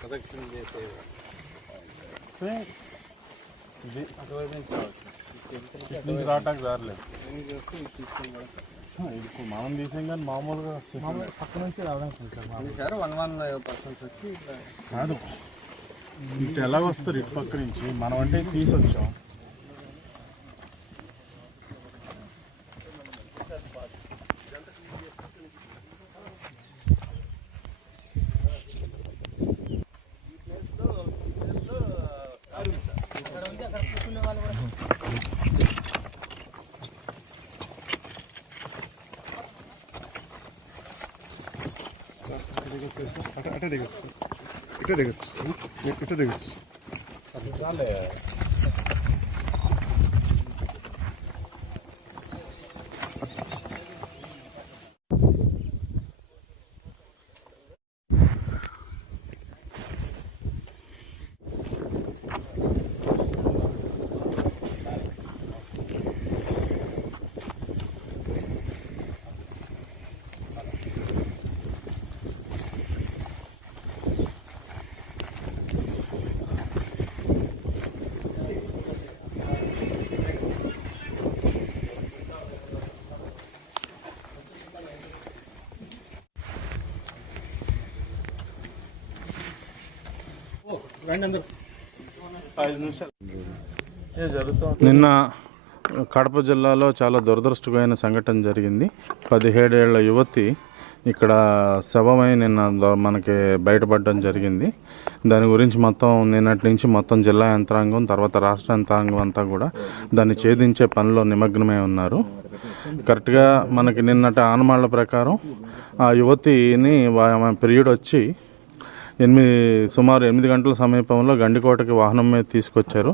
ప్రదక్షిణ చేసే రావటానికి దారలేదు. ఇది మనం తీసాం కానీ మామూలుగా పక్క నుంచి రావడానికి సార్ 1 persons వచ్చి కాదు, ఇటు ఎలా వస్తారు ఇటు పక్క నుంచి, మనం అంటే తీసుకొచ్చాం. అటే దిగచ్చు, ఇటే దిగచ్చు, ఇటే దిగచ్చు. నిన్న కడప జిల్లాలో చాలా దురదృష్టకరమైన సంఘటన జరిగింది. 17 ఏళ్ల యువతి ఇక్కడ శవమై నిన్న మనకి బయటపడడం జరిగింది. దాని గురించి మొత్తం నిన్నటి నుంచి మొత్తం జిల్లా యంత్రాంగం తర్వాత రాష్ట్ర యంత్రాంగం అంతా కూడా దాన్ని ఛేదించే పనిలో నిమగ్నమై ఉన్నారు. కరెక్ట్గా మనకి నిన్నటి ఆనమాళ్ల ప్రకారం ఆ యువతిని పీరియడ్ వచ్చి సుమారు 8 గంటల సమీపంలో గండికోటకి వాహనం మీద తీసుకొచ్చారు.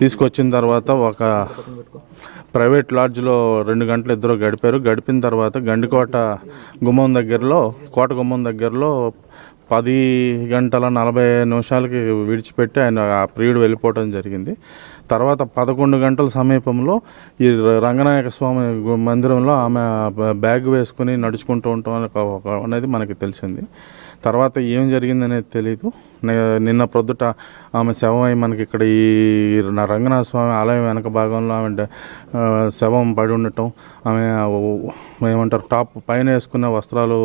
తీసుకొచ్చిన తర్వాత ఒక ప్రైవేట్ లాడ్జ్లో 2 గంటలు ఇద్దరు గడిపారు. గడిపిన తర్వాత గండికోట గుమ్మం దగ్గరలో కోట గుమ్మం దగ్గరలో 10:40 విడిచిపెట్టి ఆయన ఆ ప్రియుడు వెళ్ళిపోవడం జరిగింది. తర్వాత 11 గంటల సమీపంలో ఈ రంగనాయక స్వామి మందిరంలో ఆమె బ్యాగ్ వేసుకుని నడుచుకుంటూ ఉంటాం అనేది మనకి తెలిసింది. తర్వాత ఏం జరిగిందనేది తెలీదు. నిన్న ప్రొద్దుట ఆమె శవమై మనకి ఇక్కడ ఈ రంగనాథ స్వామి ఆలయం వెనక భాగంలో ఆమె శవం పడి ఉండటం, ఆమె ఏమంటారు టాప్ పైన వేసుకున్న వస్త్రాలు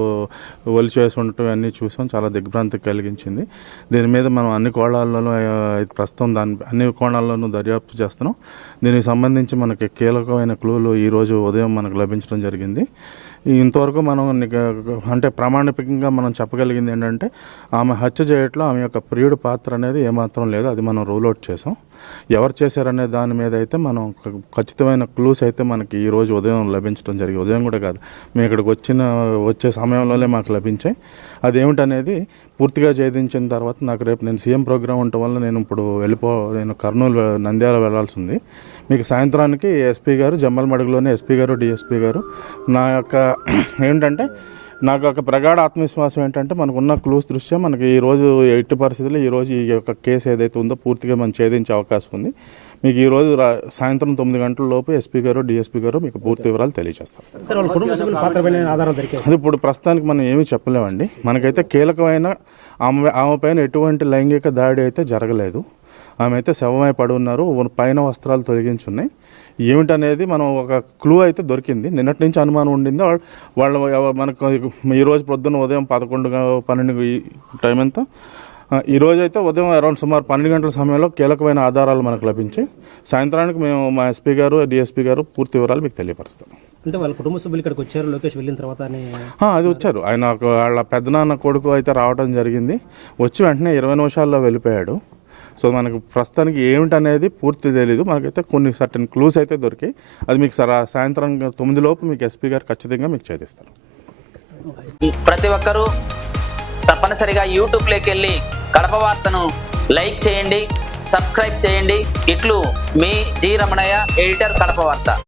ఒలిచేసి ఉండటం అన్నీ చూసాం. చాలా దిగ్భ్రాంతి కలిగించింది. దీని మీద మనం అన్ని కోణాల్లోనూ ప్రస్తుతం అన్ని కోణాల్లోనూ దర్యాప్తు చేస్తున్నాం. దీనికి సంబంధించి మనకి కీలకమైన క్లూలు ఈరోజు ఉదయం మనకు లభించడం జరిగింది. ఇంతవరకు మనం అంటే ప్రామాణికంగా మనం చెప్పగలిగింది ఏంటంటే ఆమె హత్య చేయట్లో ఆమె యొక్క ప్రియుడి పాత్ర అనేది ఏమాత్రం లేదు. అది మనం రూల్ అవుట్ చేసాం. ఎవరు చేశారనే దాని మీద అయితే మనం ఖచ్చితమైన క్లూస్ అయితే మనకి ఈరోజు ఉదయం లభించడం జరిగింది. ఉదయం కూడా కాదు, మేము ఇక్కడికి వచ్చే సమయంలోనే మాకు లభించాయి. అదేమిటనేది పూర్తిగా ఛేదించిన తర్వాత నాకు రేపు నేను సీఎం ప్రోగ్రాం ఉండటం వల్ల నేను కర్నూలు నంద్యాల వెళ్లాల్సి ఉంది. మీకు సాయంత్రానికి ఎస్పీ గారు జమ్మలమడుగులోనే ఎస్పీ గారు డిఎస్పీ గారు నాకు ఒక ప్రగాఢ ఆత్మవిశ్వాసం ఏంటంటే మనకున్న క్లూస్ దృష్ట్యా మనకి ఈరోజు ఎట్టి పరిస్థితుల్లో ఈరోజు ఈ యొక్క కేసు ఏదైతే ఉందో పూర్తిగా మనం ఛేదించే అవకాశం ఉంది. మీకు ఈరోజు సాయంత్రం 9 గంటల లోపు ఎస్పీ గారు డిఎస్పీ గారు మీకు పూర్తి వివరాలు తెలియజేస్తారు. అది ఇప్పుడు ప్రస్తుతానికి మనం ఏమీ చెప్పలేమండి. మనకైతే కీలకమైన ఆమె పైన ఎటువంటి లైంగిక దాడి అయితే జరగలేదు. ఆమె అయితే శవమై పడి ఉన్నారు. పైన వస్త్రాలు తొలగించున్నాయి. ఏమిటనేది మనం ఒక క్లూ అయితే దొరికింది. నిన్నటి నుంచి అనుమానం ఉండింది. వాళ్ళు మనకు ఈరోజు పొద్దున్న ఉదయం 11-12 టైం ఎంత ఈరోజు అయితే ఉదయం అరౌండ్ సుమారు 12 గంటల సమయంలో కీలకమైన ఆధారాలు మనకు లభించాయి. సాయంత్రానికి మేము మా ఎస్పీ గారు డిఎస్పీ గారు పూర్తి వివరాలు మీకు తెలియపరుస్తాం. అంటే వాళ్ళ కుటుంబ సభ్యులు ఇక్కడికి వచ్చారు, లోకేష్ వెళ్ళిన తర్వాత అది వచ్చారు. ఆయన వాళ్ళ పెద్దనాన్న కొడుకు అయితే రావడం జరిగింది. వచ్చి వెంటనే 20 నిమిషాల్లో వెళ్ళిపోయాడు. సో మనకు ప్రస్తుతానికి ఏమిటనేది పూర్తి తెలీదు. మనకైతే కొన్ని సర్టన్ క్లూస్ అయితే దొరికాయి. అది మీకు సాయంత్రం 9 లోపు మీకు ఎస్పీ గారు ఖచ్చితంగా మీకు ఛేదిస్తారు. ప్రతి ఒక్కరూ తప్పనిసరిగా యూట్యూబ్లోకి వెళ్ళి కడప వార్తను లైక్ చేయండి, సబ్స్క్రైబ్ చేయండి. ఇట్లు మీ జి రమణయ్య, ఎడిటర్, కడప వార్త.